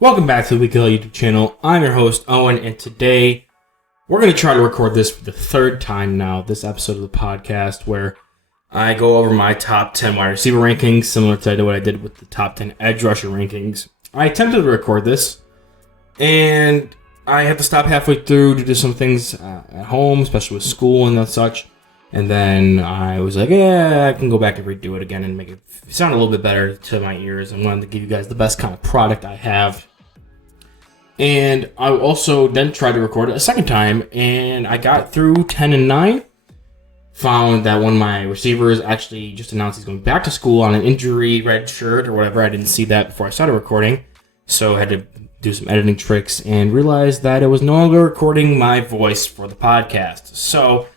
Welcome back to the Weekly Hill YouTube channel. I'm your host, Owen, and today we're going to try to record this for the third time now, this episode of the podcast, where I go over my top 10 wide receiver rankings, similar to what I did with the top 10 edge rusher rankings. I attempted to record this, and I had to stop halfway through to do some things at home, especially with school and such. And then I was like, I can go back and redo it again and make it sound a little bit better to my ears. I wanted to give you guys the best kind of product I have. And I also then tried to record it a second time, and I got through 10 and 9. Found that one of my receivers actually just announced he's going back to school on an injury red shirt or whatever. I didn't see that before I started recording, so I had to do some editing tricks and realized that it was no longer recording my voice for the podcast. So,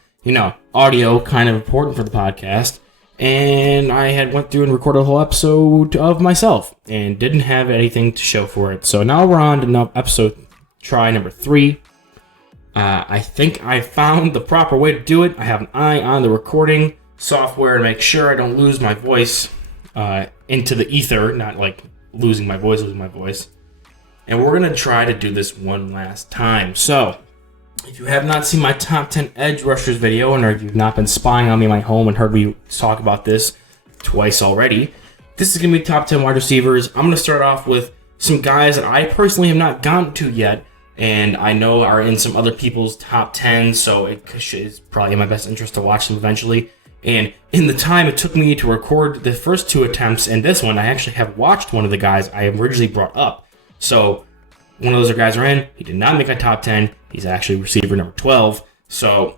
audio kind of important for the podcast. And I had went through and recorded a whole episode of myself and didn't have anything to show for it. So now we're on to episode try number 3. I think I found the proper way to do it. I have an eye on the recording software to make sure I don't lose my voice into the ether, not like losing my voice. And we're going to try to do this one last time. So if you have not seen my top 10 edge rushers video, and or you've not been spying on me in my home and heard me talk about this twice already, this is going to be top 10 wide receivers. I'm going to start off with some guys that I personally have not gotten to yet, and I know are in some other people's top 10, so it's probably in my best interest to watch them eventually. And in the time it took me to record the first 2 attempts and this one, I actually have watched one of the guys I originally brought up. So one of those guys are in. He did not make a top 10. He's actually receiver number 12. So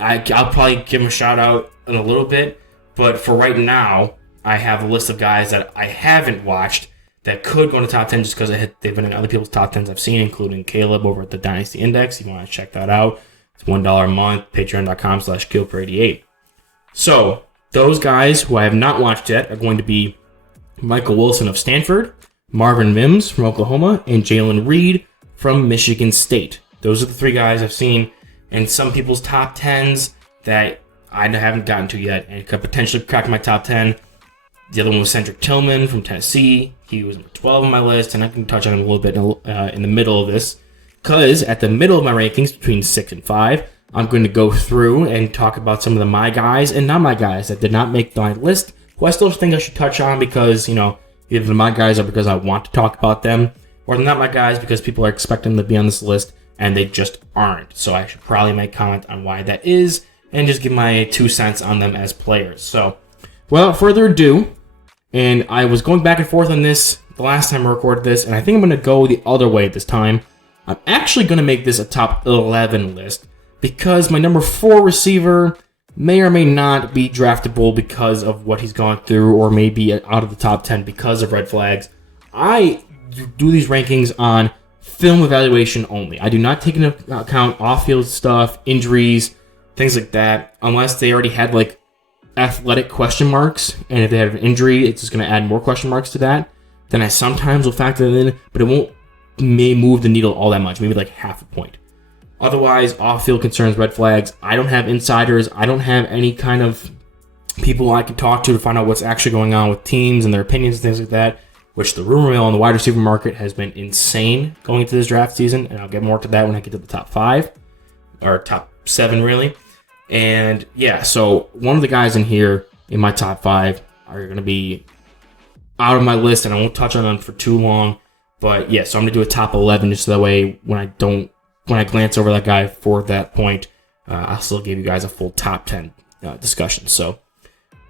I'll probably give him a shout out in a little bit. But for right now, I have a list of guys that I haven't watched that could go into top 10 just because they've been in other people's top 10s I've seen, including Caleb over at the Dynasty Index. If you want to check that out, it's $1 a month, patreon.com/KillPer88. So those guys who I have not watched yet are going to be Michael Wilson of Stanford, Marvin Mims from Oklahoma, and Jalen Reed from Michigan State. Those are the 3 guys I've seen in some people's top 10s that I haven't gotten to yet and could potentially crack my top 10. The other one was Cedric Tillman from Tennessee. He was number 12 on my list, and I can touch on him a little bit in the middle of this, because at the middle of my rankings, between 6 and 5, I'm going to go through and talk about some of my guys and not my guys that did not make my list, who I still think I should touch on because, either my guys are because I want to talk about them, or they're not my guys because people are expecting them to be on this list and they just aren't. So I should probably make comment on why that is and just give my 2 cents on them as players. So, without further ado, and I was going back and forth on this the last time I recorded this, and I think I'm going to go the other way this time. I'm actually going to make this a top 11 list because my number 4 receiver may or may not be draftable because of what he's gone through, or maybe out of the top 10 because of red flags. I do these rankings on film evaluation only. I do not take into account off-field stuff, injuries, things like that, unless they already had athletic question marks, and if they have an injury, it's just going to add more question marks to that. Then I sometimes will factor that in, but it may move the needle all that much, maybe half a point. Otherwise, off-field concerns, red flags. I don't have insiders. I don't have any kind of people I can talk to find out what's actually going on with teams and their opinions and things like that, which the rumor mill on the wide receiver market has been insane going into this draft season, and I'll get more to that when I get to the top 5, or top 7, really. And, yeah, so one of the guys in here in my top 5 are going to be out of my list, and I won't touch on them for too long. But, yeah, so I'm going to do a top 11 just so that way when I glance over that guy for that point, I'll still give you guys a full top 10 discussion. So,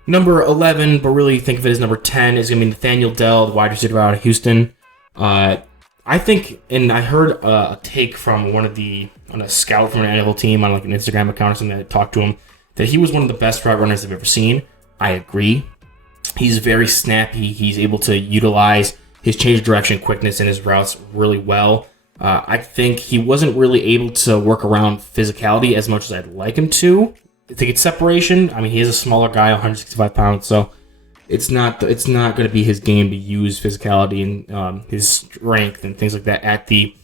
number 11, but really think of it as number 10, is going to be Nathaniel Dell, the wide receiver out of Houston. I think, and I heard a take from on a scout from an NFL team on an Instagram account or something that talked to him, that he was one of the best route runners I've ever seen. I agree. He's very snappy. He's able to utilize his change of direction, quickness in his routes really well. I think he wasn't really able to work around physicality as much as I'd like him to get separation. I mean, he is a smaller guy, 165 pounds, so it's not going to be his game to use physicality and his strength and things like that at the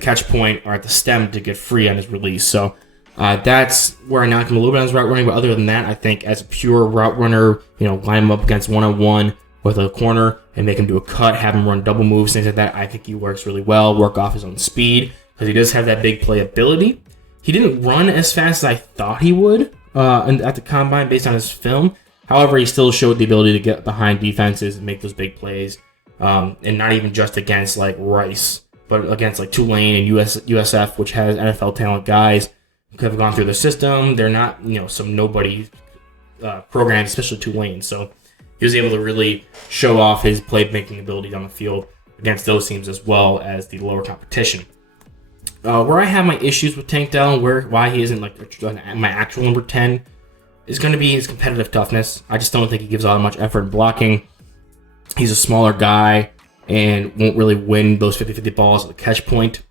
catch point or at the stem to get free on his release. So that's where I knocked him a little bit on his route running. But other than that, I think as a pure route runner, line him up against one-on-one with a corner and make him do a cut, have him run double moves, things like that. I think he works really well, work off his own speed, because he does have that big play ability. He didn't run as fast as I thought he would at the combine based on his film. However, he still showed the ability to get behind defenses and make those big plays, and not even just against like Rice, but against like Tulane and USF, which has NFL talent guys who have gone through the system. They're not, some nobody programs, especially Tulane. So he was able to really show off his playmaking ability on the field against those teams as well as the lower competition. Where I have my issues with Tank Dell and why he isn't like my actual number 10 is going to be his competitive toughness. I just don't think he gives all that much effort in blocking. He's a smaller guy and won't really win those 50-50 balls at the catch point.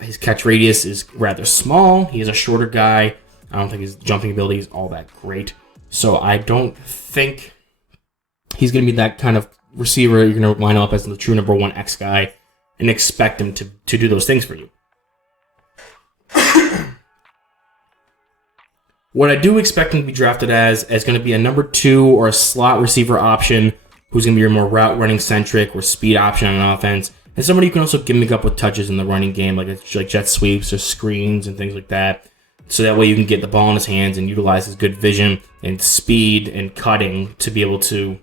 His catch radius is rather small. He is a shorter guy. I don't think his jumping ability is all that great. So I don't think he's going to be that kind of receiver you're going to line up as the true number 1 X guy and expect him to do those things for you. What I do expect him to be drafted as going to be a number 2 or a slot receiver option who's going to be your more route running centric or speed option on offense, and somebody who can also gimmick up with touches in the running game, like jet sweeps or screens and things like that. So that way you can get the ball in his hands and utilize his good vision and speed and cutting to be able to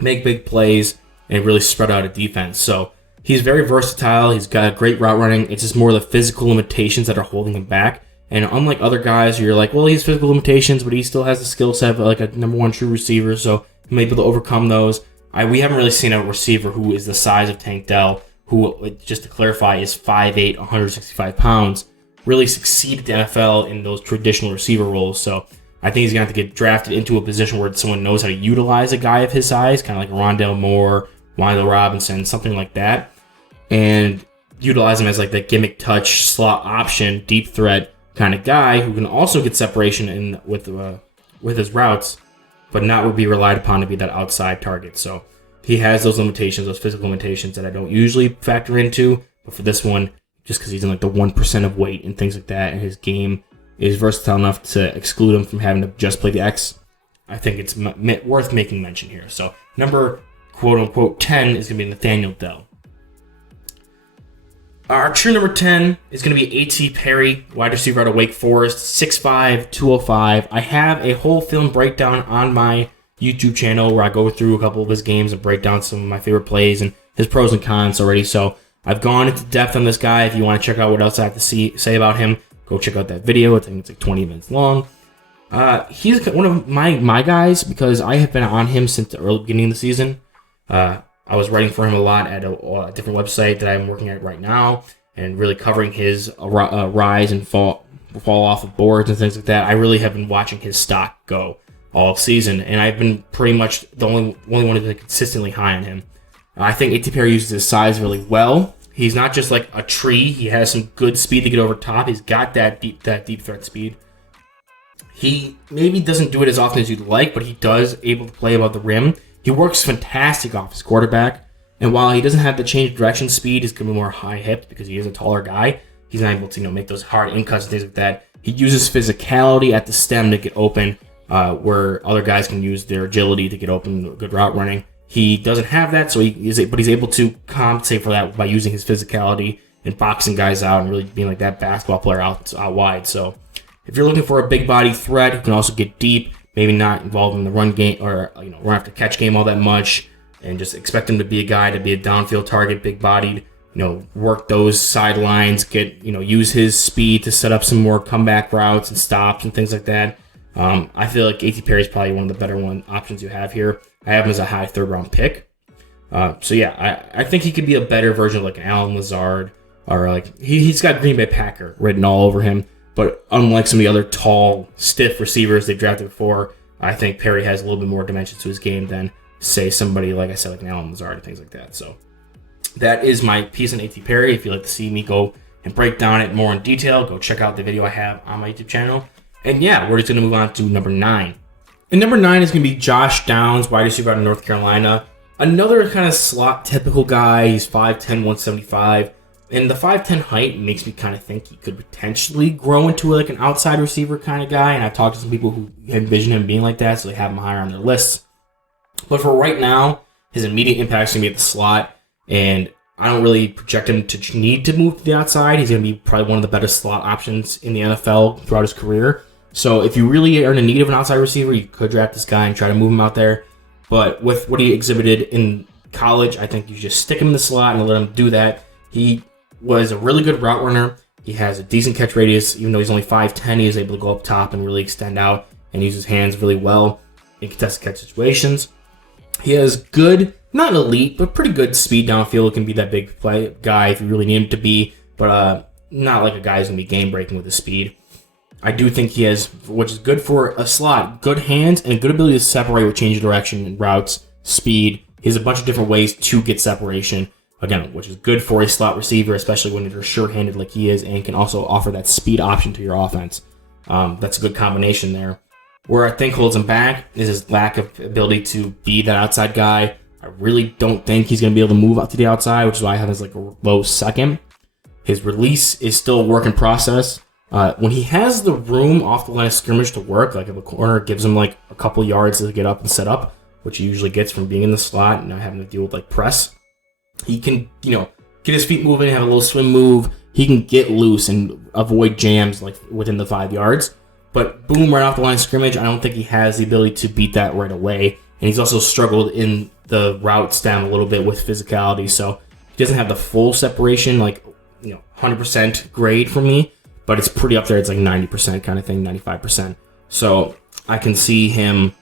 make big plays and really spread out a defense. So he's very versatile. He's got great route running. It's just more the physical limitations that are holding him back. And unlike other guys, you're like, well, he has physical limitations, but he still has the skill set of like a number 1 true receiver, so he may be able to overcome those. We haven't really seen a receiver who is the size of Tank Dell, who, just to clarify, is 5'8", 165 pounds, really succeed at the NFL in those traditional receiver roles. So I think he's going to have to get drafted into a position where someone knows how to utilize a guy of his size, kind of like Rondale Moore, Wendell Robinson, something like that, and utilize him as like that gimmick touch, slot option, deep threat kind of guy who can also get separation in with his routes, but not would be relied upon to be that outside target. So he has those limitations, those physical limitations that I don't usually factor into, but for this one, just because he's in like the 1% of weight and things like that, and his game is versatile enough to exclude him from having to just play the X, I think it's worth making mention here. So number quote-unquote 10 is going to be Nathaniel Dell. Our true number 10 is going to be A.T. Perry, wide receiver out of Wake Forest, 6'5", 205. I have a whole film breakdown on my YouTube channel where I go through a couple of his games and break down some of my favorite plays and his pros and cons already. So I've gone into depth on this guy. If you want to check out what else I have to say about him, go check out that video. I think it's like 20 minutes long. He's one of my guys because I have been on him since the early beginning of the season. I was writing for him a lot at a different website that I'm working at right now and really covering his rise and fall off of boards and things like that. I really have been watching his stock go all season, and I've been pretty much the only one who's been consistently high on him. I think A.T. Perry uses his size really well. He's not just like a tree. He has some good speed to get over top. He's got that deep threat speed. He maybe doesn't do it as often as you'd like, but he does able to play above the rim. He works fantastic off his quarterback, and while he doesn't have the change of direction speed, he's going to be more high-hipped because he is a taller guy. He's not able to make those hard in-cuts and things like that. He uses physicality at the stem to get open, where other guys can use their agility to get open, good route running. He doesn't have that, but he's able to compensate for that by using his physicality and boxing guys out and really being like that basketball player out wide. So if you're looking for a big body threat who can also get deep, maybe not involved in the run game or run after catch game all that much, and just expect him to be a guy to be a downfield target, big bodied, work those sidelines, use his speed to set up some more comeback routes and stops and things like that. I feel like A.T. Perry is probably one of the better options you have here. I have him as a high 3rd round pick. So yeah, I think he could be a better version of like an Allen Lazard, or like he's got Green Bay Packer written all over him. But unlike some of the other tall, stiff receivers they've drafted before, I think Perry has a little bit more dimensions to his game than, say, somebody, like I said, like an Allen Lazard and things like that. So that is my piece on A.T. Perry. If you'd like to see me go and break down it more in detail, go check out the video I have on my YouTube channel. And yeah, we're just going to move on to number 9. And number 9 is going to be Josh Downs, wide receiver out of North Carolina. Another kind of slot typical guy. He's 5'10", 175. And the 5'10" height makes me kind of think he could potentially grow into like an outside receiver kind of guy. And I've talked to some people who envision him being like that, so they have him higher on their lists. But for right now, his immediate impact is going to be at the slot, and I don't really project him to need to move to the outside. He's going to be probably one of the better slot options in the NFL throughout his career. So if you really are in need of an outside receiver, you could draft this guy and try to move him out there. But with what he exhibited in college, I think you just stick him in the slot and let him do that. He was a really good route runner. He has a decent catch radius. Even though he's only 5'10", he is able to go up top and really extend out and use his hands really well in contested catch situations. He has good, not elite, but pretty good speed downfield. Can be that big play guy if you really need him to be, but not like a guy who's going to be game-breaking with his speed. I do think he has, which is good for a slot, good hands and a good ability to separate with change of direction and routes, speed. He has a bunch of different ways to get separation, again, which is good for a slot receiver, especially when you're sure-handed like he is, and can also offer that speed option to your offense. That's a good combination there. Where I think holds him back is his lack of ability to be that outside guy. I really don't think he's going to be able to move out to the outside, which is why I have his like a low second. His release is still a work in process. When he has the room off the line of scrimmage to work, like if a corner gives him like a couple yards to get up and set up, which he usually gets from being in the slot and not having to deal with like press, he can, get his feet moving, have a little swim move. He can get loose and avoid jams like within the 5 yards. But boom, right off the line of scrimmage, I don't think he has the ability to beat that right away. And he's also struggled in the route stem a little bit with physicality. So he doesn't have the full separation, 100% grade for me. But it's pretty up there. It's like 90% kind of thing, 95%. So I can see him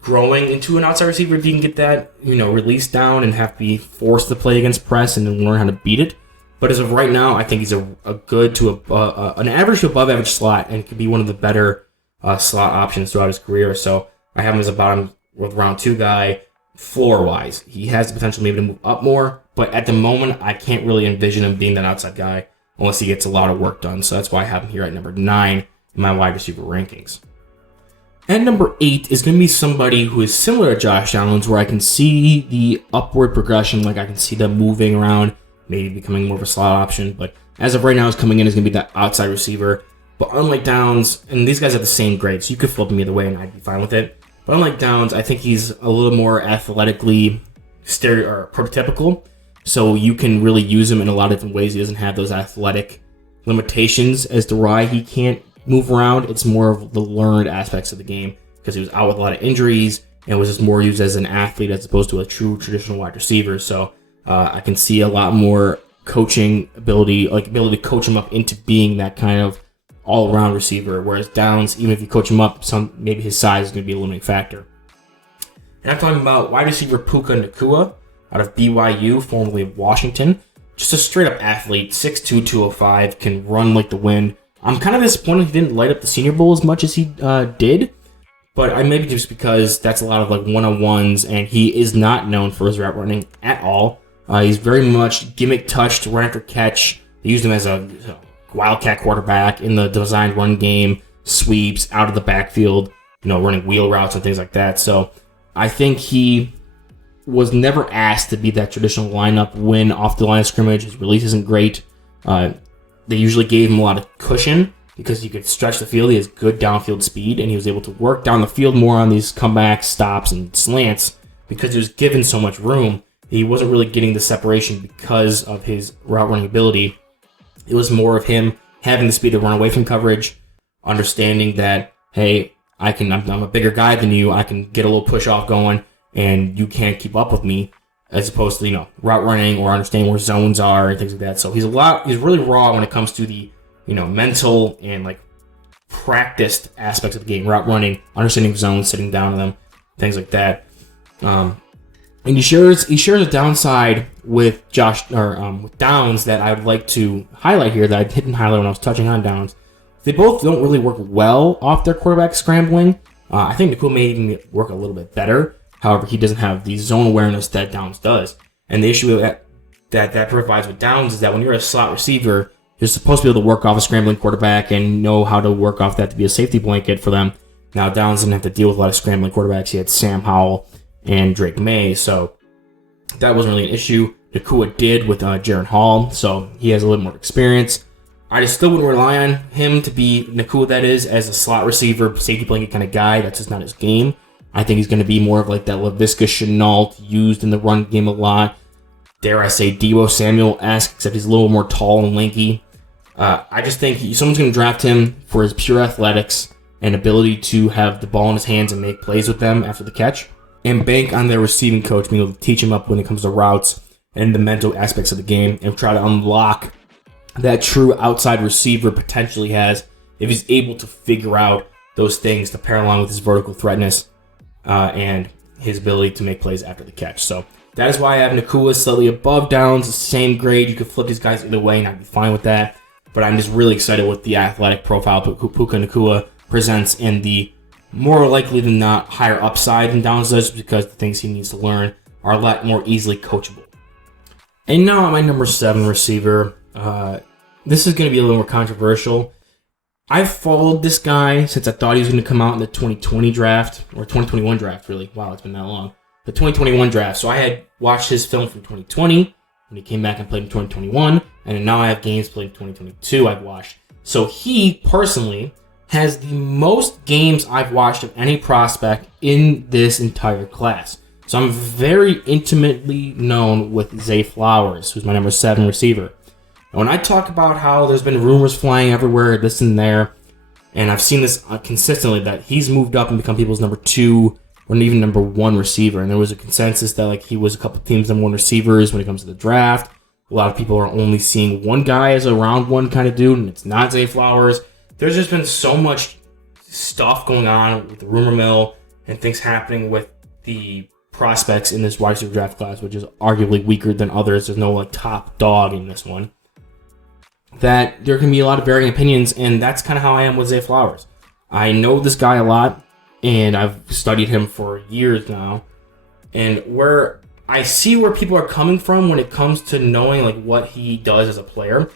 growing into an outside receiver if he can get that, release down and have to be forced to play against press and then learn how to beat it. But as of right now, I think he's a good to an average to above average slot and could be one of the better slot options throughout his career. So I have him as a bottom with round 2 guy floor wise. He has the potential maybe to move up more, but at the moment, I can't really envision him being that outside guy unless he gets a lot of work done. So that's why I have him here at number 9 in my wide receiver rankings. At number 8 is going to be somebody who is similar to Josh Downs, where I can see the upward progression, like I can see them moving around, maybe becoming more of a slot option. But as of right now, is coming in is going to be that outside receiver. But unlike Downs, and these guys have the same grade, so you could flip them either way and I'd be fine with it. But unlike Downs, I think he's a little more athletically prototypical. So you can really use him in a lot of different ways. He doesn't have those athletic limitations as to why he can't move around. It's more of the learned aspects of the game because he was out with a lot of injuries and was just more used as an athlete as opposed to a true traditional wide receiver. So I can see a lot more coaching ability, like ability to coach him up into being that kind of all-around receiver. Whereas Downs, even if you coach him up, maybe his size is going to be a limiting factor. And I'm talking about wide receiver Puka Nacua out of BYU, formerly of Washington. Just a straight-up athlete, 6'2", 205, can run like the wind. I'm kind of disappointed he didn't light up the Senior Bowl as much as he did, but I maybe just because that's a lot of like one-on-ones, and he is not known for his route running at all. He's very much gimmick-touched, run after catch. They used him as a wildcat quarterback in the designed run game, sweeps out of the backfield, running wheel routes and things like that. So I think he was never asked to be that traditional lineup when off the line of scrimmage. His release isn't great. They usually gave him a lot of cushion because he could stretch the field. He has good downfield speed, and he was able to work down the field more on these comebacks, stops, and slants because he was given so much room. He wasn't really getting the separation because of his route running ability. It was more of him having the speed to run away from coverage, understanding that, hey, I'm a bigger guy than you. I can get a little push off going, and you can't keep up with me, as opposed to, route running or understanding where zones are and things like that. So he's really raw when it comes to the, mental and practiced aspects of the game, route running, understanding zones, sitting down to them, things like that. And he shares a downside with with Downs that I would like to highlight here that I didn't highlight when I was touching on Downs. They both don't really work well off their quarterback scrambling. I think Nacua may even work a little bit better. However, he doesn't have the zone awareness that Downs does. And the issue that provides with Downs is that when you're a slot receiver, you're supposed to be able to work off a scrambling quarterback and know how to work off that to be a safety blanket for them. Now, Downs didn't have to deal with a lot of scrambling quarterbacks. He had Sam Howell and Drake May, so that wasn't really an issue. Nacua did with Jaron Hall, so he has a little more experience. I just still wouldn't rely on him to be Nacua, that is, as a slot receiver, safety blanket kind of guy. That's just not his game. I think he's going to be more of like that Laviska Shenault used in the run game a lot. Dare I say Deebo Samuel-esque, except he's a little more tall and lanky. I just think someone's going to draft him for his pure athletics and ability to have the ball in his hands and make plays with them after the catch, and bank on their receiving coach being able to teach him up when it comes to routes and the mental aspects of the game, and try to unlock that true outside receiver potentially has if he's able to figure out those things to pair along with his vertical threatness and his ability to make plays after the catch. So that is why I have Nacua slightly above Downs, the same grade. You could flip these guys either way and I'd be fine with that. But I'm just really excited with the athletic profile Puka Nacua presents, and the more likely than not higher upside than Downs does, because the things he needs to learn are a lot more easily coachable. And now at my number 7 receiver, this is going to be a little more controversial. I've followed this guy since I thought he was going to come out in the 2020 draft, or 2021 draft, really. Wow, it's been that long. The 2021 draft. So I had watched his film from 2020, when he came back and played in 2021, and now I have games played in 2022 I've watched. So he, personally, has the most games I've watched of any prospect in this entire class. So I'm very intimately known with Zay Flowers, who's my number 7 receiver. And when I talk about how there's been rumors flying everywhere, this and there, and I've seen this consistently, that he's moved up and become people's number 2 or even number 1 receiver. And there was a consensus that like he was a couple teams' number 1 receivers when it comes to the draft. A lot of people are only seeing one guy as a round 1 kind of dude, and it's not Zay Flowers. There's just been so much stuff going on with the rumor mill and things happening with the prospects in this wide receiver draft class, which is arguably weaker than others. There's no like top dog in this one. That there can be a lot of varying opinions, and that's kind of how I am with Zay Flowers. I know this guy a lot, and I've studied him for years now, and where I see where people are coming from when it comes to knowing like what he does as a player.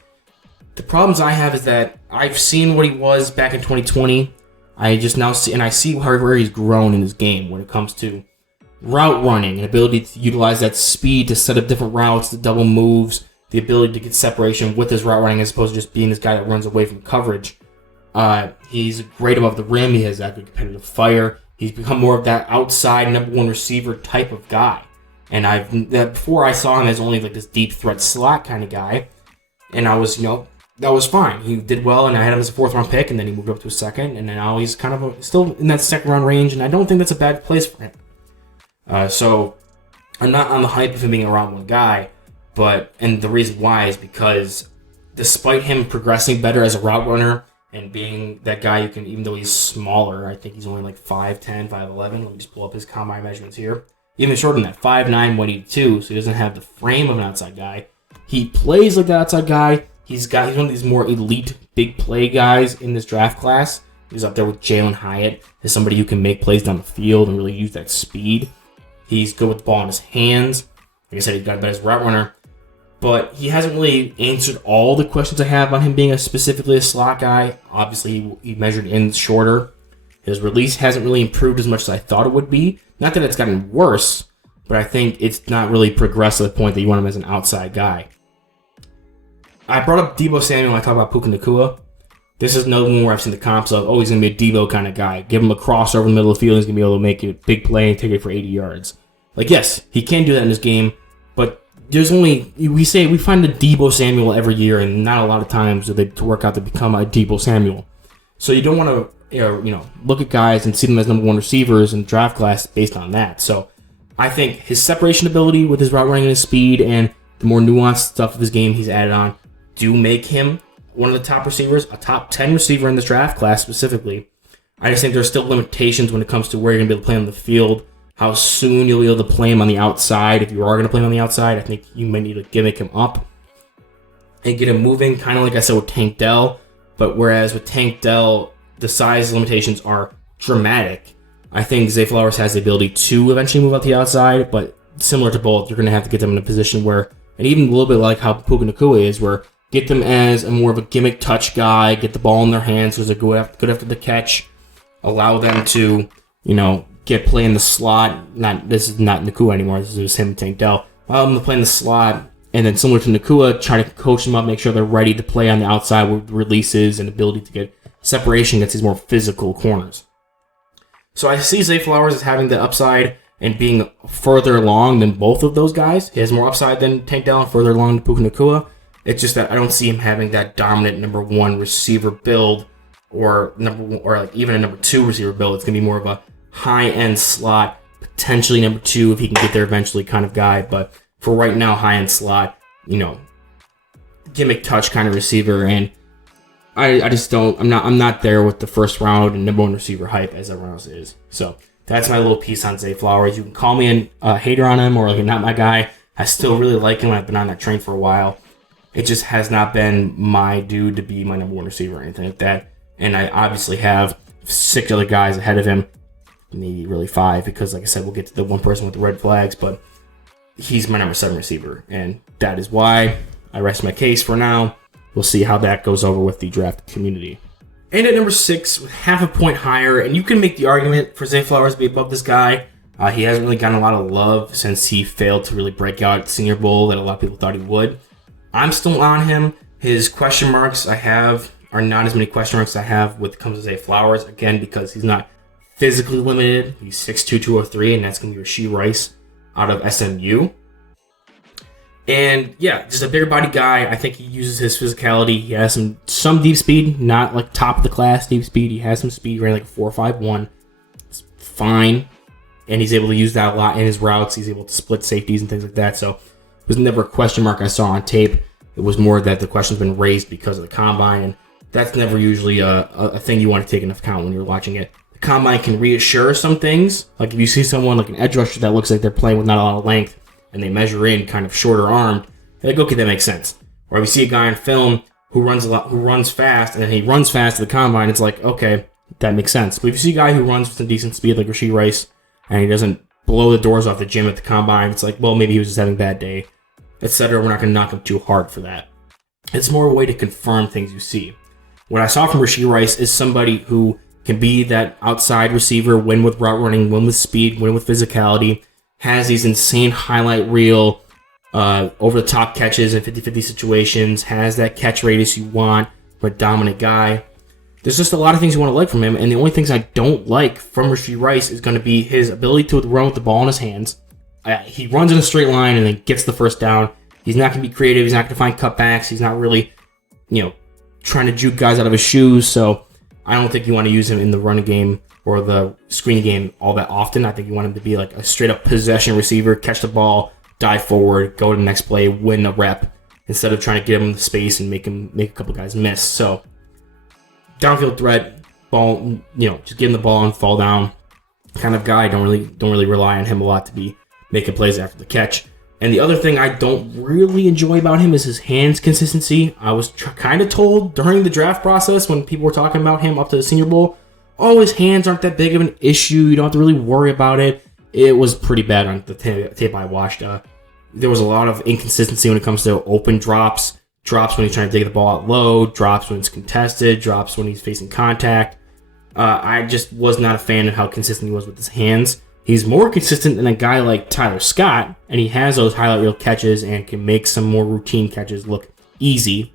The problems I have is that I've seen what he was back in 2020. I just now see, and I see where he's grown in his game when it comes to route running and ability to utilize that speed to set up different routes, the double moves, the ability to get separation with his route running as opposed to just being this guy that runs away from coverage. He's great above the rim. He has that good competitive fire. He's become more of that outside number 1 receiver type of guy. And before I saw him as only like this deep threat slot kind of guy, and I was, that was fine. He did well, and I had him as a 4th round pick, and then he moved up to a 2nd, and now he's kind of still in that 2nd round range, and I don't think that's a bad place for him. So I'm not on the hype of him being a round 1 guy. And the reason why is because despite him progressing better as a route runner and being that guy who can, even though he's smaller, I think he's only like 5'10", 5'11". Let me just pull up his combine measurements here. Even shorter than that, 5'9", 182, so he doesn't have the frame of an outside guy. He plays like the outside guy. He's one of these more elite big play guys in this draft class. He's up there with Jalen Hyatt as somebody who can make plays down the field and really use that speed. He's good with the ball in his hands. Like I said, he's got a better route runner. But he hasn't really answered all the questions I have on him being specifically a slot guy. Obviously, he measured in shorter. His release hasn't really improved as much as I thought it would be. Not that it's gotten worse, but I think it's not really progressed to the point that you want him as an outside guy. I brought up Deebo Samuel when I talk about Puka Nacua. This is another one where I've seen the comps of, he's going to be a Deebo kind of guy. Give him a crossover in the middle of the field, he's going to be able to make a big play and take it for 80 yards. Like, yes, he can do that in this game, but there's only, we find the Deebo Samuel every year, and not a lot of times do they work out to become a Deebo Samuel. So you don't want to, look at guys and see them as number 1 receivers in draft class based on that. So I think his separation ability with his route running and his speed and the more nuanced stuff of his game he's added on do make him one of the top receivers, a top 10 receiver in this draft class specifically. I just think there's still limitations when it comes to where you're going to be able to play on the field, how soon you'll be able to play him on the outside. If you are going to play him on the outside, I think you might need to gimmick him up and get him moving, kind of like I said with Tank Dell. But whereas with Tank Dell, the size limitations are dramatic, I think Zay Flowers has the ability to eventually move out the outside, but similar to both, you're going to have to get them in a position where, and even a little bit like how Puka Nacua is, where get them as a more of a gimmick touch guy, get the ball in their hands so they're good after the catch, allow them to, get play in the slot. This is not Nacua anymore, this is just him and Tank Dell. Allow them to play in the slot, and then similar to Nacua, try to coach them up, make sure they're ready to play on the outside with releases and ability to get separation against these more physical corners. So I see Zay Flowers as having the upside and being further along than both of those guys. He has more upside than Tank Dell and further along than Puka Nacua. It's just that I don't see him having that dominant number one receiver build or even a number two receiver build. It's going to be more of a high-end slot, potentially number two if he can get there eventually kind of guy. But for right now, high-end slot, gimmick touch kind of receiver. And I just don't, I'm not there with the first round and number one receiver hype as everyone else is. So that's my little piece on Zay Flowers. You can call me a hater on him or not my guy. I still really like him. I've been on that train for a while. It just has not been my dude to be my number one receiver or anything like that. And I obviously have 6 other guys ahead of him, maybe really 5, because like I said, we'll get to the one person with the red flags, but he's my number 7 receiver. And that is why I rest my case for now. We'll see how that goes over with the draft community. And at number 6, with half a point higher, and you can make the argument for Zay Flowers to be above this guy. He hasn't really gotten a lot of love since he failed to really break out at Senior Bowl that a lot of people thought he would. I'm still on him. His question marks I have are not as many question marks I have when it comes to Zay Flowers. Again, because he's not physically limited. He's 6'2", 203, and that's going to be Rashee Rice out of SMU. And yeah, just a bigger body guy. I think he uses his physicality. He has some deep speed, not like top of the class deep speed. He has some speed, running like a 4.51. It's fine. And he's able to use that a lot in his routes. He's able to split safeties and things like that. So it was never a question mark I saw on tape. It was more that the question's been raised because of the combine, and that's never usually a thing you want to take into account when you're watching it. The combine can reassure some things. Like if you see someone like an edge rusher that looks like they're playing with not a lot of length, and they measure in kind of shorter armed, you're like, okay, that makes sense. Or if you see a guy on film who runs fast, and then he runs fast to the combine, it's like, okay, that makes sense. But if you see a guy who runs with some decent speed like Rashee Rice, and he doesn't blow the doors off the gym at the combine, it's like, well, maybe he was just having a bad day, etc. We're not going to knock him too hard for that. It's more a way to confirm things you see. What I saw from Rashee Rice is somebody who can be that outside receiver, win with route running, win with speed, win with physicality, has these insane highlight reel, over-the-top catches in 50-50 situations, has that catch radius you want from a dominant guy. There's just a lot of things you want to like from him, and the only things I don't like from Rashee Rice is going to be his ability to run with the ball in his hands. He runs in a straight line and then gets the first down. He's not going to be creative. He's not going to find cutbacks. He's not really, trying to juke guys out of his shoes. So I don't think you want to use him in the running game or the screening game all that often. I think you want him to be like a straight-up possession receiver, catch the ball, dive forward, go to the next play, win a rep, instead of trying to get him in the space and make a couple guys miss. So downfield threat, ball, just give him the ball and fall down kind of guy. Don't really rely on him a lot to be making plays after the catch. And the other thing I don't really enjoy about him is his hands consistency. I was kind of told during the draft process when people were talking about him up to the Senior Bowl, his hands aren't that big of an issue. You don't have to really worry about it. It was pretty bad on the tape I watched. There was a lot of inconsistency when it comes to open drops when he's trying to dig the ball out low, drops when it's contested, drops when he's facing contact. I just was not a fan of how consistent he was with his hands. He's more consistent than a guy like Tyler Scott, and he has those highlight reel catches and can make some more routine catches look easy,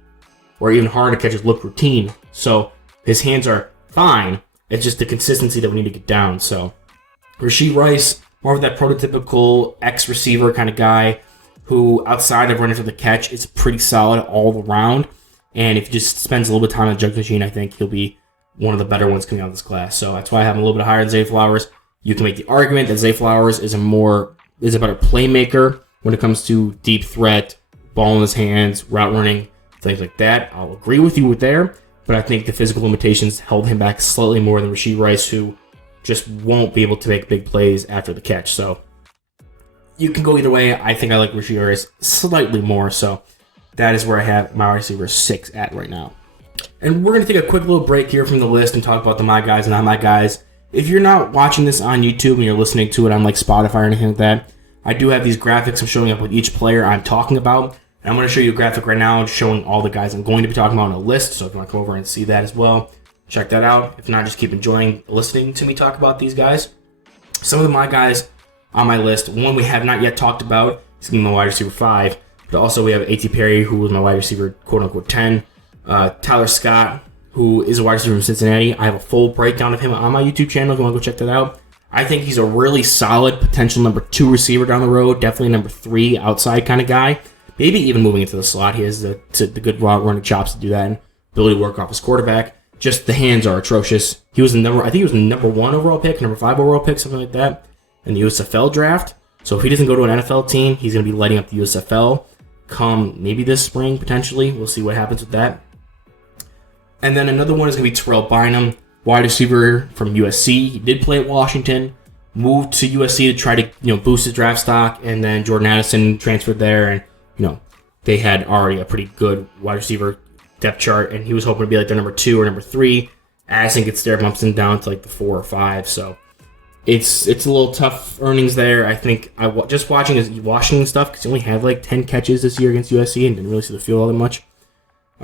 or even harder catches look routine. So his hands are fine. It's just the consistency that we need to get down. So Rashee Rice, more of that prototypical X-receiver kind of guy who, outside of running for the catch, is pretty solid all around. And if he just spends a little bit of time on the jug machine, I think he'll be one of the better ones coming out of this class. So that's why I have him a little bit higher than Zay Flowers. You can make the argument that Zay Flowers is a better playmaker when it comes to deep threat, ball in his hands, route running, things like that. I'll agree with you there, but I think the physical limitations held him back slightly more than Rashee Rice, who just won't be able to make big plays after the catch. So you can go either way. I think I like Rashee Rice slightly more, so that is where I have my receiver 6 at right now. And we're going to take a quick little break here from the list and talk about the my guys and not my guys. If you're not watching this on YouTube and you're listening to it on like Spotify or anything like that, I do have these graphics I'm showing up with each player I'm talking about. And I'm going to show you a graphic right now showing all the guys I'm going to be talking about on a list. So if you want to come over and see that as well, check that out. If not, just keep enjoying listening to me talk about these guys. Some of my guys on my list, one we have not yet talked about, is going to be my wide receiver 5. But also we have A.T. Perry, who was my wide receiver, quote-unquote 10. Tyler Scott, who is a wide receiver from Cincinnati. I have a full breakdown of him on my YouTube channel if you want to go check that out. I think he's a really solid potential number 2 receiver down the road, definitely number 3 outside kind of guy. Maybe even moving into the slot. He has the good route running chops to do that and ability to work off his quarterback. Just the hands are atrocious. He was the number 1 overall pick, number 5 overall pick, something like that, in the USFL draft. So if he doesn't go to an NFL team, he's going to be lighting up the USFL come maybe this spring, potentially. We'll see what happens with that. And then another one is going to be Terrell Bynum, wide receiver from USC. He did play at Washington, moved to USC to try to boost his draft stock, and then Jordan Addison transferred there, and they had already a pretty good wide receiver depth chart, and he was hoping to be like their number 2 or number 3. Addison gets there, bumps him down to like the 4 or 5, so it's a little tough earnings there. I think just watching his Washington stuff, because he only had like 10 catches this year against USC and didn't really see the field all that much,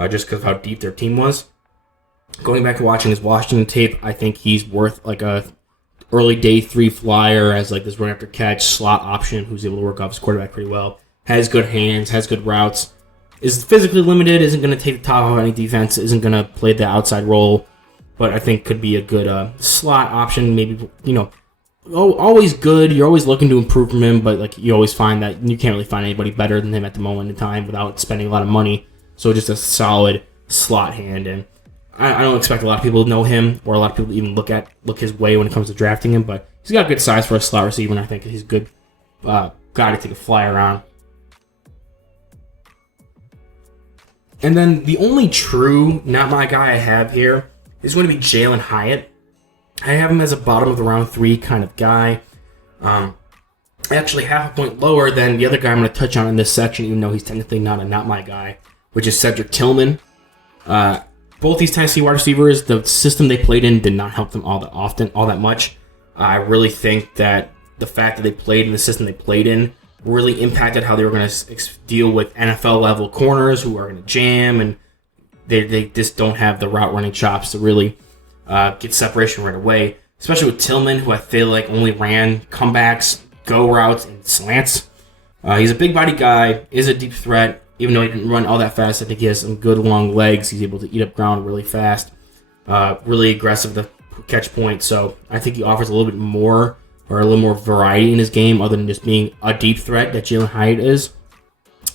just because of how deep their team was. Going back to watching his Washington tape, I think he's worth like a early day 3 flyer as like this run after catch slot option who's able to work off his quarterback pretty well. Has good hands, has good routes, is physically limited, isn't going to take the top off any defense, isn't going to play the outside role, but I think could be a good slot option. Maybe, always good. You're always looking to improve from him, but like you always find that you can't really find anybody better than him at the moment in time without spending a lot of money. So just a solid slot hand, and I don't expect a lot of people to know him or a lot of people to even look his way when it comes to drafting him, but he's got good size for a slot receiver, and I think he's a good guy to take a fly around. And then the only true not my guy I have here is going to be Jalen Hyatt. I have him as a bottom of the round 3 kind of guy. Actually half a point lower than the other guy I'm going to touch on in this section, even though he's technically not my guy, which is Cedric Tillman. Both these Tennessee wide receivers, the system they played in did not help them all that much. I really think that the fact that they played in the system they played in really impacted how they were going to deal with NFL-level corners who are going to jam, and they just don't have the route running chops to really get separation right away, especially with Tillman, who I feel like only ran comebacks, go routes, and slants. He's a big-body guy, is a deep threat. Even though he didn't run all that fast, I think he has some good long legs. He's able to eat up ground really fast, really aggressive at the catch point. So I think he offers a little bit more or a little more variety in his game other than just being a deep threat that Jalen Hyatt is.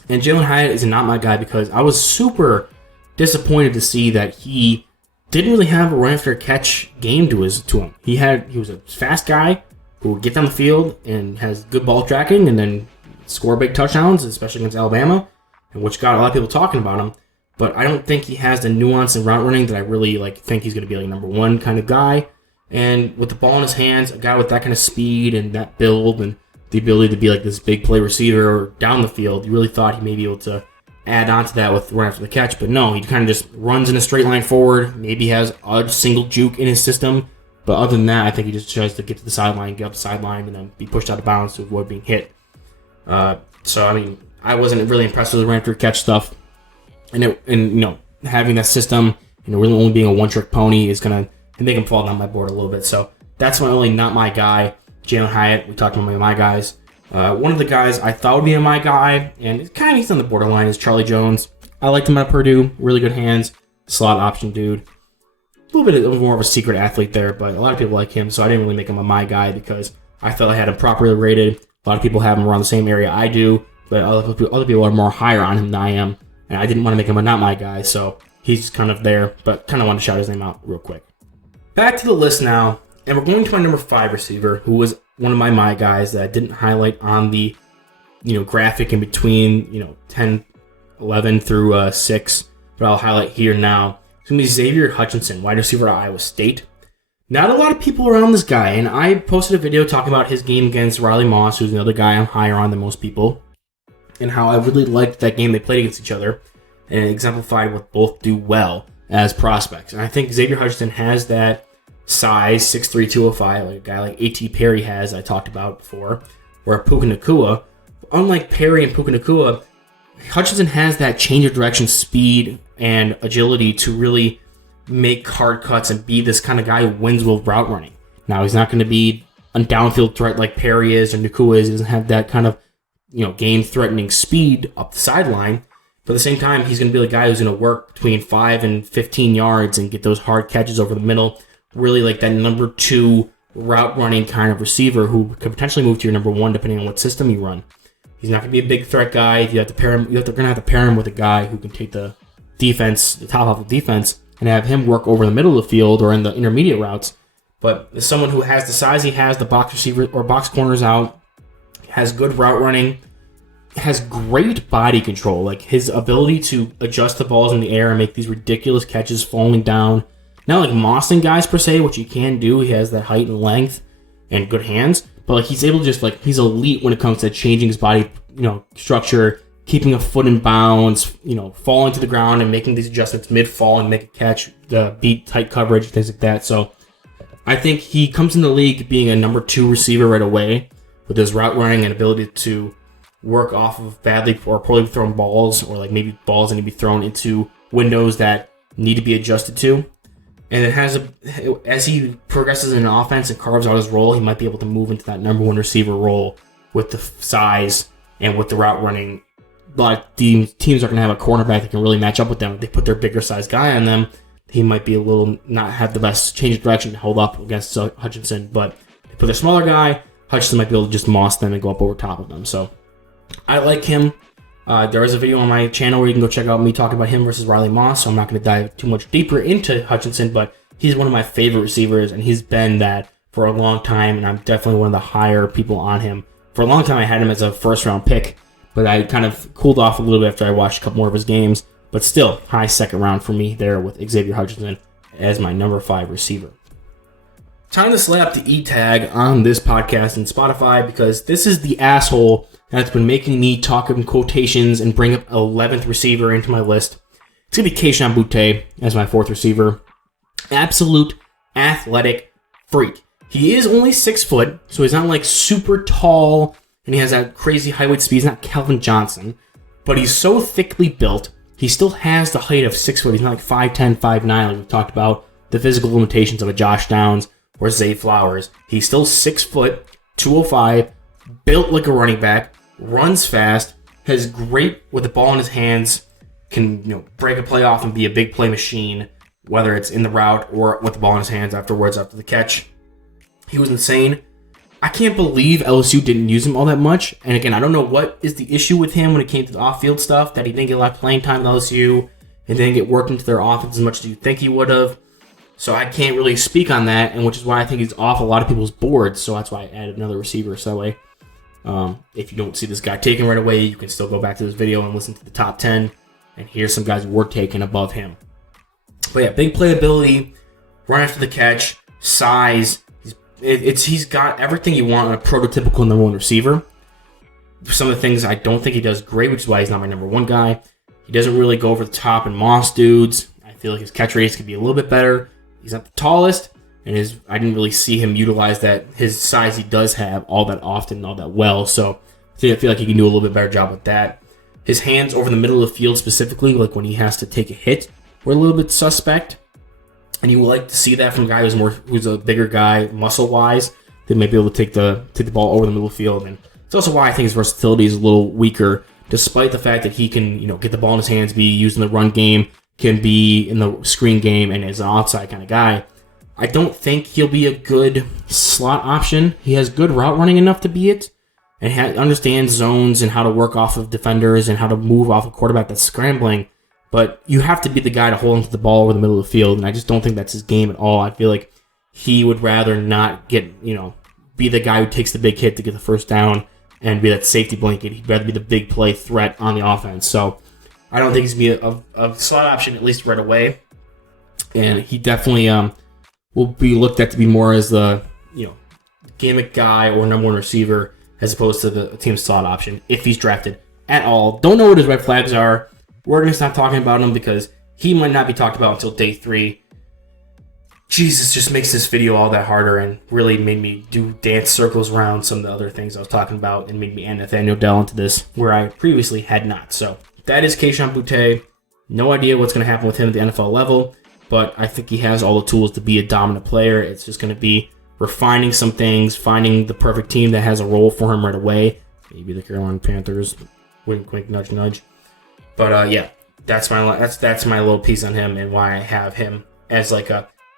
And Jalen Hyatt is not my guy because I was super disappointed to see that he didn't really have a run after catch game to him. He was a fast guy who would get down the field and has good ball tracking and then score big touchdowns, especially against Alabama, which got a lot of people talking about him. But I don't think he has the nuance in route running that I really think he's going to be like number 1 kind of guy. And with the ball in his hands, a guy with that kind of speed and that build and the ability to be like this big play receiver down the field, you really thought he may be able to add on to that with run after the catch. But no, he kind of just runs in a straight line forward, maybe has a single juke in his system. But other than that, I think he just tries to get to the sideline, get up the sideline, and then be pushed out of bounds to avoid being hit. So, I mean, I wasn't really impressed with the run after catch stuff. And having that system, really only being a one-trick pony is going to make him fall down my board a little bit. So that's not my guy, Jalen Hyatt. We talked about my guys. One of the guys I thought would be my guy, and he's on the borderline, is Charlie Jones. I liked him at Purdue. Really good hands. Slot option dude. A little bit more of a secret athlete there, but a lot of people like him, so I didn't really make him my guy because I felt I had him properly rated. A lot of people have him around the same area I do, but other people are more higher on him than I am, and I didn't want to make him not my guy, so he's kind of there, but kind of want to shout his name out real quick. Back to the list now, and we're going to my number 5 receiver, who was one of my guys that I didn't highlight on the graphic in between 10, 11 through 6, but I'll highlight here now. It's going to be Xavier Hutchinson, wide receiver at Iowa State. Not a lot of people around this guy, and I posted a video talking about his game against Riley Moss, who's another guy I'm higher on than most people, and how I really liked that game they played against each other, and it exemplified what both do well as prospects. And I think Xavier Hutchinson has that size, 6'3", 205, like a guy like A.T. Perry has, I talked about before, or Puka Nacua. Unlike Perry and Puka Nacua, Hutchinson has that change of direction speed and agility to really make hard cuts and be this kind of guy who wins with route running. Now, he's not going to be a downfield threat like Perry is or Nacua is. He doesn't have that kind of game-threatening speed up the sideline, But at the same time, he's going to be the guy who's going to work between 5 and 15 yards and get those hard catches over the middle. Really like that number 2 route running kind of receiver who could potentially move to your number 1 depending on what system you run. He's not going to be a big threat guy. You have to pair him. You're going to have to pair him with a guy who can take the defense, the top off the defense, and have him work over the middle of the field or in the intermediate routes. But as someone who has the size he has, the box receiver or box corners out, has good route running, has great body control. Like his ability to adjust the balls in the air and make these ridiculous catches falling down. Not like Mossing guys per se, which he can do. He has that height and length and good hands. But like he's able to just like, he's elite when it comes to changing his body, structure, keeping a foot in bounds, falling to the ground and making these adjustments mid-fall and make a catch, beat tight coverage, things like that. So I think he comes in the league being a number 2 receiver right away with his route running and ability to work off of badly or poorly thrown balls, or like maybe balls that need to be thrown into windows that need to be adjusted to. And it has as he progresses in an offense and carves out his role, he might be able to move into that number 1 receiver role with the size and with the route running. But the teams are going to have a cornerback that can really match up with them. If they put their bigger size guy on them, he might be a little not have the best change of direction to hold up against Hutchinson. But if they put their smaller guy, Hutchinson might be able to just moss them and go up over top of them. So I like him. There is a video on my channel where you can go check out me talking about him versus Riley Moss, so I'm not going to dive too much deeper into Hutchinson, but he's one of my favorite receivers, and he's been that for a long time, and I'm definitely one of the higher people on him. For a long time, I had him as a first-round pick, but I kind of cooled off a little bit after I watched a couple more of his games, but still, high second round for me there with Xavier Hutchinson as my number 5 receiver. Time to slap the E-tag on this podcast and Spotify, because this is the asshole that's been making me talk in quotations and bring up 11th receiver into my list. It's going to be Kayshon Boutte as my 4th receiver. Absolute athletic freak. He is only 6 foot, so he's not like super tall, and he has that crazy highway speed. He's not Calvin Johnson, but he's so thickly built. He still has the height of 6 foot. He's not like 5'10", 5'9", like we've talked about, the physical limitations of a Josh Downs or Zay Flowers. He's still 6 foot, 205, built like a running back, runs fast, has great with the ball in his hands, can break a play off and be a big play machine, whether it's in the route or with the ball in his hands afterwards after the catch. He was insane. I can't believe LSU didn't use him all that much. And again, I don't know what is the issue with him when it came to the off-field stuff, that he didn't get a lot of playing time at LSU and didn't get worked into their offense as much as you think he would have. So I can't really speak on that, and which is why I think he's off a lot of people's boards. So that's why I added another receiver. So that way, if you don't see this guy taken right away, you can still go back to this video and listen to the top 10 and hear some guys who were taken above him. But yeah, big playability, run after the catch, size. He's got everything you want in a prototypical number 1 receiver. Some of the things I don't think he does great, which is why he's not my number 1 guy. He doesn't really go over the top and moss dudes. I feel like his catch rates could be a little bit better. He's not the tallest, and I didn't really see him utilize his size he does have all that often, all that well. So I feel like he can do a little bit better job with that. His hands over the middle of the field specifically, like when he has to take a hit, were a little bit suspect. And you would like to see that from a guy who's a bigger guy, muscle-wise, that may be able to take the ball over the middle of the field. And it's also why I think his versatility is a little weaker, despite the fact that he can, get the ball in his hands, be used in the run game, can be in the screen game, and is an outside kind of guy. I don't think he'll be a good slot option. He has good route running enough to be it, and understands zones and how to work off of defenders and how to move off a quarterback that's scrambling. But you have to be the guy to hold onto the ball over the middle of the field, and I just don't think that's his game at all. I feel like he would rather not be the guy who takes the big hit to get the first down and be that safety blanket. He'd rather be the big play threat on the offense. So I don't think he's going to be a slot option, at least right away. And he definitely will be looked at to be more as the gimmick guy or number 1 receiver as opposed to the team's slot option if he's drafted at all. Don't know what his red flags are. We're going to stop talking about him because he might not be talked about until day 3. Jesus just makes this video all that harder and really made me dance circles around some of the other things I was talking about and made me add Nathaniel Dell into this where I previously had not. So that is Kayshon Boutte. No idea what's going to happen with him at the NFL level, but I think he has all the tools to be a dominant player. It's just going to be refining some things, finding the perfect team that has a role for him right away. Maybe the Carolina Panthers. Wink, wink, nudge, nudge. But yeah, that's my little piece on him and why I have him as like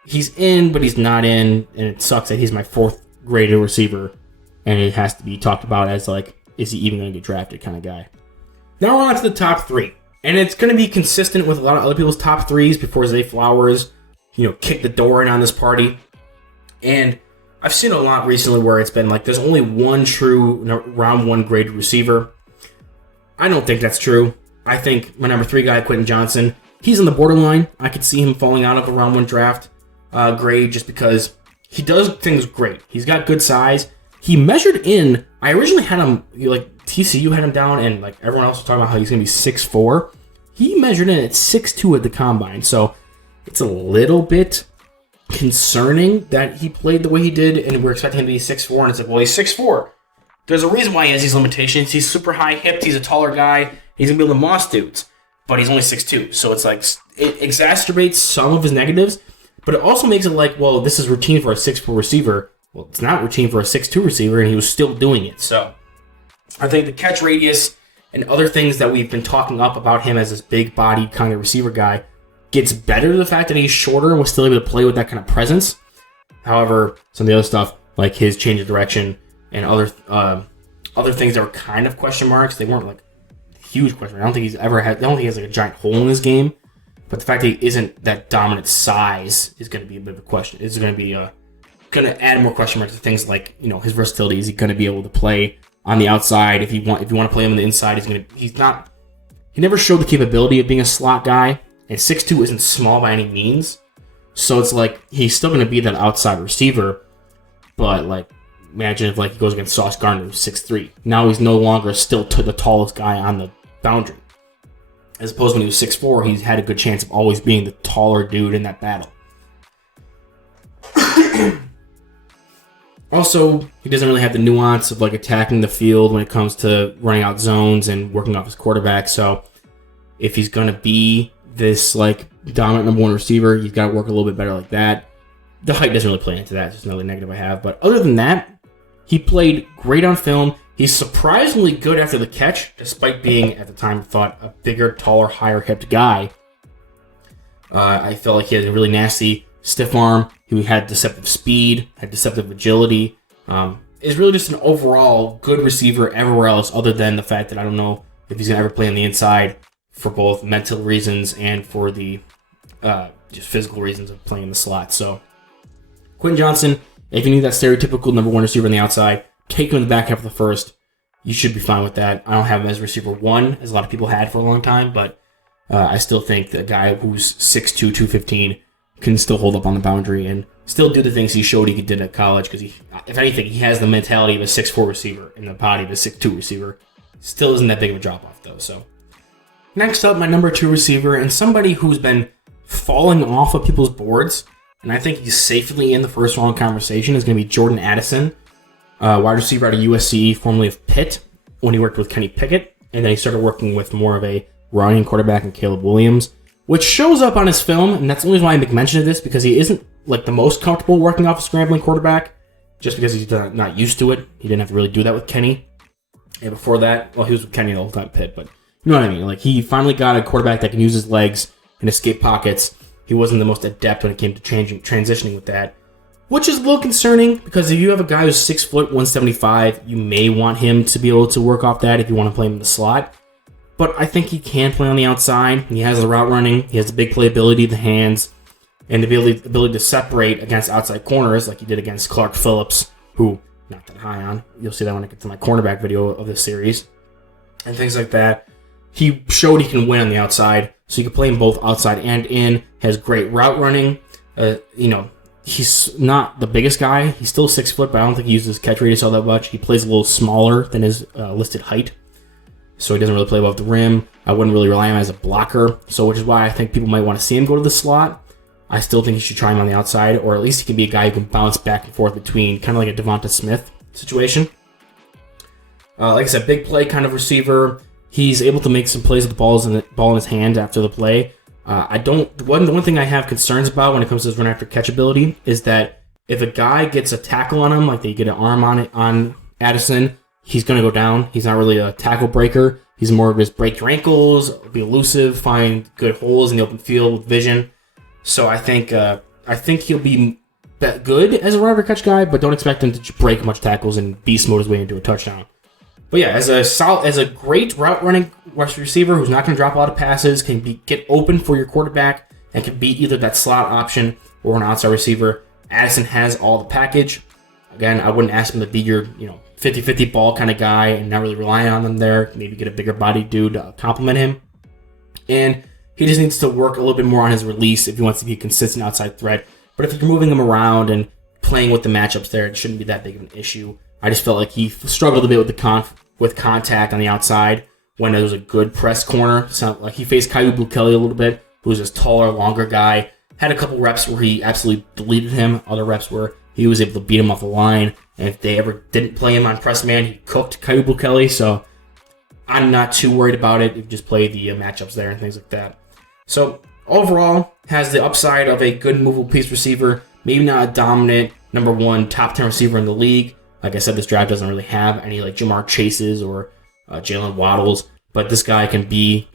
he's in, but he's not in, and it sucks that he's my 4th graded receiver, and it has to be talked about as like, is he even going to get drafted kind of guy. Now we're on to the top 3, and it's going to be consistent with a lot of other people's top 3s before Zay Flowers, kicked the door in on this party. And I've seen a lot recently where it's been like there's only one true round 1 graded receiver. I don't think that's true. I think my number 3 guy, Quentin Johnston, he's on the borderline. I could see him falling out of a round 1 draft grade just because he does things great. He's got good size. He measured in. I originally had him like TCU had him down, and like everyone else was talking about how he's going to be 6'4". He measured in at 6'2" at the combine, so it's a little bit concerning that he played the way he did, and we're expecting him to be 6'4", and it's like, well, he's 6'4". There's a reason why he has these limitations. He's super high-hipped. He's a taller guy. He's going to be able to moss dudes, but he's only 6'2", so it's like it exacerbates some of his negatives, but it also makes it like, well, this is routine for a 6'4" receiver. Well, it's not routine for a 6'2" receiver, and he was still doing it. So I think the catch radius and other things that we've been talking up about him as this big-bodied kind of receiver guy gets better to the fact that he's shorter and was still able to play with that kind of presence. However, some of the other stuff, like his change of direction and other things that were kind of question marks, they weren't like huge question marks. I don't think he has like a giant hole in his game, but the fact that he isn't that dominant size is going to be a bit of a question. It's going to be going to add more question marks to things like his versatility. Is he going to be able to play on the outside? If you want to play him on the inside, he never showed the capability of being a slot guy. And 6'2" isn't small by any means. So it's like he's still going to be that outside receiver. But like, imagine if like he goes against Sauce Gardner, who's 6'3". Now he's no longer still the tallest guy on the boundary. As opposed to when he was 6'4", he's had a good chance of always being the taller dude in that battle. Also, he doesn't really have the nuance of like attacking the field when it comes to running out zones and working off his quarterback. So if he's going to be this like dominant number 1 receiver, you've got to work a little bit better like that. The height doesn't really play into that. It's just another negative I have. But other than that, he played great on film. He's surprisingly good after the catch, despite being, at the time, thought a bigger, taller, higher-hipped guy. I felt like he had a really nasty stiff arm. He had deceptive speed, had deceptive agility. Is really just an overall good receiver everywhere else, other than the fact that I don't know if he's going to ever play on the inside for both mental reasons and for the just physical reasons of playing in the slot. So, Quentin Johnston, if you need that stereotypical number 1 receiver on the outside, take him in the back half of the first. You should be fine with that. I don't have him as receiver 1, as a lot of people had for a long time, but I still think the guy who's 6'2", 215 can still hold up on the boundary and still do the things he showed he did at college, because if anything, he has the mentality of a 6'4" receiver and the body of a 6'2" receiver. Still isn't that big of a drop-off, though. So next up, my number 2 receiver, and somebody who's been falling off of people's boards, and I think he's safely in the first round conversation, is going to be Jordan Addison, wide receiver out of USC, formerly of Pitt, when he worked with Kenny Pickett, and then he started working with more of a running quarterback in Caleb Williams, which shows up on his film, and that's the only reason why I make mention of this, because he isn't like the most comfortable working off a scrambling quarterback, just because he's not used to it. He didn't have to really do that with Kenny. And before that, well, he was with Kenny the whole time at Pitt, but you know what I mean? Like, he finally got a quarterback that can use his legs and escape pockets. He wasn't the most adept when it came to transitioning with that, which is a little concerning, because if you have a guy who's 6 foot, 175, you may want him to be able to work off that if you want to play him in the slot. But I think he can play on the outside. He has the route running. He has the big playability, the hands, and the ability to separate against outside corners like he did against Clark Phillips, who, not that high on. You'll see that when I get to my cornerback video of this series. And things like that. He showed he can win on the outside, so you can play him both outside and in. Has great route running. He's not the biggest guy. He's still 6 foot, but I don't think he uses catch radius all that much. He plays a little smaller than his listed height, so he doesn't really play above the rim. I wouldn't really rely on him as a blocker, so which is why I think people might want to see him go to the slot. I still think you should try him on the outside, or at least he can be a guy who can bounce back and forth between, kind of like a Devonta Smith situation. Like I said, big play kind of receiver. He's able to make some plays with the ball in his hand after the play. One thing I have concerns about when it comes to his run after catch ability is that if a guy gets a tackle on him, like they get an arm on Addison, he's going to go down. He's not really a tackle breaker. He's more of just break your ankles, be elusive, find good holes in the open field with vision. So I think he'll be good as a run catch guy, but don't expect him to break much tackles and beast mode his way into a touchdown. But yeah, as a great route running receiver who's not going to drop a lot of passes, can get open for your quarterback, and can be either that slot option or an outside receiver. Addison has all the package. Again, I wouldn't ask him to be your 50-50 ball kind of guy and not really relying on them there. Maybe get a bigger body dude to complement him. And he just needs to work a little bit more on his release if he wants to be a consistent outside threat. But if you're moving him around and playing with the matchups there, it shouldn't be that big of an issue. I just felt like he struggled a bit with contact on the outside when it was a good press corner. So like he faced Caillou Bukele a little bit, who was this taller, longer guy. Had a couple reps where he absolutely deleted him. Other reps where he was able to beat him off the line. And if they ever didn't play him on press man, he cooked Caillou Bukele. So I'm not too worried about it. You just play the matchups there and things like that. So overall, has the upside of a good movable piece receiver. Maybe not a dominant number one top 10 receiver in the league. Like I said, this draft doesn't really have any like Jamar Chases or Jalen Waddles. But this guy can be,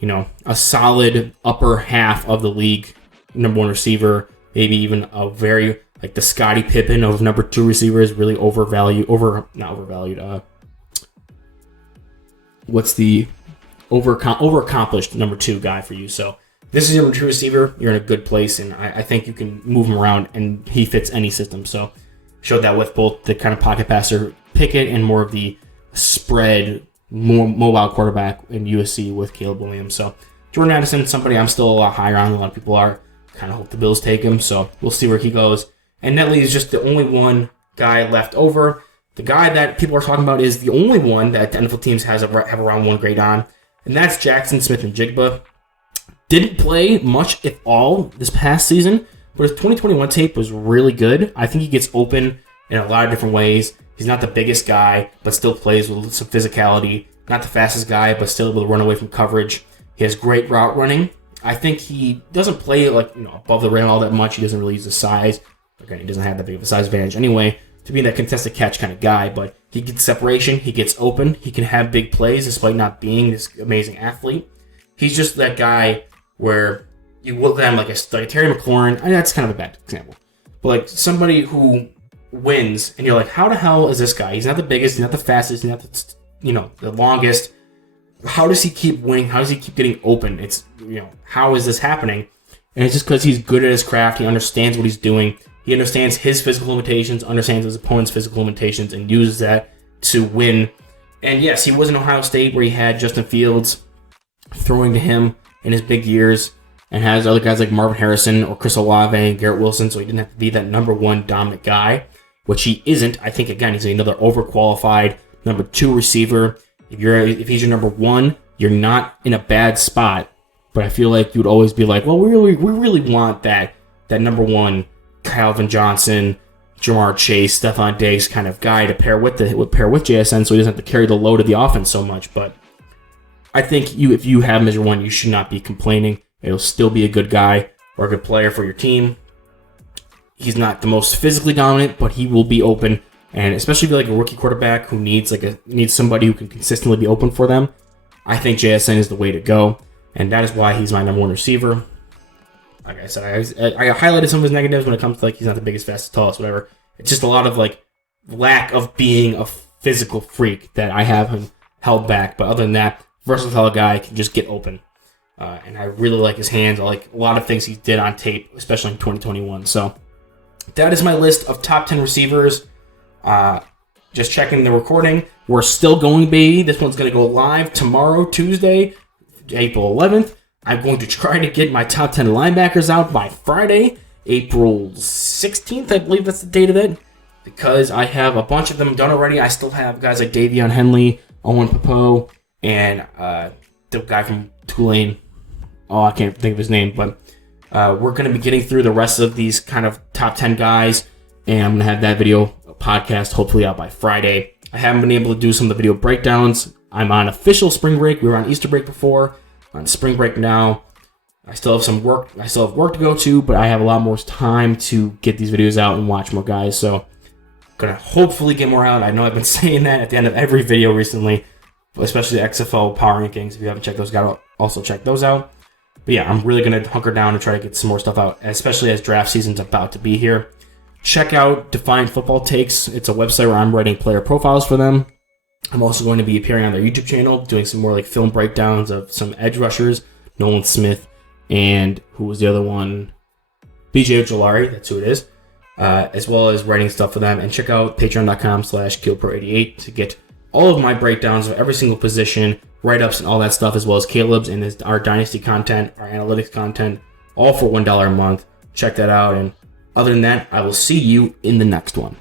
a solid upper half of the league number one receiver. Maybe even a very, like the Scottie Pippen of number two receivers, really what's the overaccomplished number two guy for you? So this is your number two receiver. You're in a good place, and I think you can move him around, and he fits any system. So showed that with both the kind of pocket passer Pickett and more of the spread, more mobile quarterback in USC with Caleb Williams. So Jordan Addison, somebody I'm still a lot higher on. A lot of people are. Kind of hope the Bills take him, so we'll see where he goes. And Netley is just the only one guy left over. The guy that people are talking about is the only one that the NFL teams have around one grade on, and that's Jaxson Smith-Njigba. Didn't play much, if all, this past season, but his 2021 tape was really good. I think he gets open in a lot of different ways. He's not the biggest guy, but still plays with some physicality. Not the fastest guy, but still able to run away from coverage. He has great route running. I think he doesn't play above the rim all that much. He doesn't really use the size. Again, he doesn't have that big of a size advantage anyway to be that contested catch kind of guy, but he gets separation. He gets open. He can have big plays despite not being this amazing athlete. He's just that guy where you look at him like a Terry McLaurin. I mean, that's kind of a bad example. But like somebody who wins, and you're like, how the hell is this guy? He's not the biggest. He's not the fastest. He's not the longest. How does he keep winning? How does he keep getting open? It's, how is this happening? And it's just because he's good at his craft. He understands what he's doing. He understands his physical limitations, understands his opponent's physical limitations, and uses that to win. And yes, he was in Ohio State where he had Justin Fields throwing to him in his big years and has other guys like Marvin Harrison or Chris Olave and Garrett Wilson, so he didn't have to be that number one dominant guy, which he isn't. I think, again, he's another overqualified number two receiver. If he's your number one, you're not in a bad spot. But I feel like you would always be like, well, we really want that number one Calvin Johnson, Jamar Chase, Stephon Diggs kind of guy to pair with JSN, so he doesn't have to carry the load of the offense so much. But I think if you have him as your one, you should not be complaining. It'll still be a good guy or a good player for your team. He's not the most physically dominant, but he will be open. And especially if you're like a rookie quarterback who needs somebody who can consistently be open for them, I think JSN is the way to go. And that is why he's my number one receiver. Like I said, I highlighted some of his negatives when it comes to he's not the biggest, fastest, tallest, whatever. It's just a lot of lack of being a physical freak that I have him held back. But other than that, versatile guy, can just get open. And I really like his hands. I like a lot of things he did on tape, especially in 2021. So that is my list of top 10 receivers. Just checking the recording. We're still going, baby. This one's going to go live tomorrow, Tuesday, April 11th. I'm going to try to get my top 10 linebackers out by Friday, April 16th. I believe that's the date of it. Because I have a bunch of them done already. I still have guys like Davion Henley, Owen Popo, and the guy from Tulane. Oh, I can't think of his name. But we're going to be getting through the rest of these kind of top 10 guys. And I'm going to have that video podcast hopefully out by Friday. I haven't been able to do some of the video breakdowns. I'm on official spring break. We were on Easter break before. On spring break now. I still have some work. I still have work to go to, but I have a lot more time to get these videos out and watch more guys. So I'm going to hopefully get more out. I know I've been saying that at the end of every video recently, especially the XFL Power Rankings. If you haven't checked those out, also check those out. But yeah, I'm really going to hunker down and try to get some more stuff out, especially as draft season's about to be here. Check out Defiant Football Takes. It's a website where I'm writing player profiles for them. I'm also going to be appearing on their YouTube channel, doing some more like film breakdowns of some edge rushers, Nolan Smith, and who was the other one? BJ Ojolari, that's who it is. As well as writing stuff for them. And check out patreon.com/KeelPro88 to get all of my breakdowns of every single position, write-ups and all that stuff, as well as Caleb's and our Dynasty content, our analytics content, all for $1 a month. Check that out. And other than that, I will see you in the next one.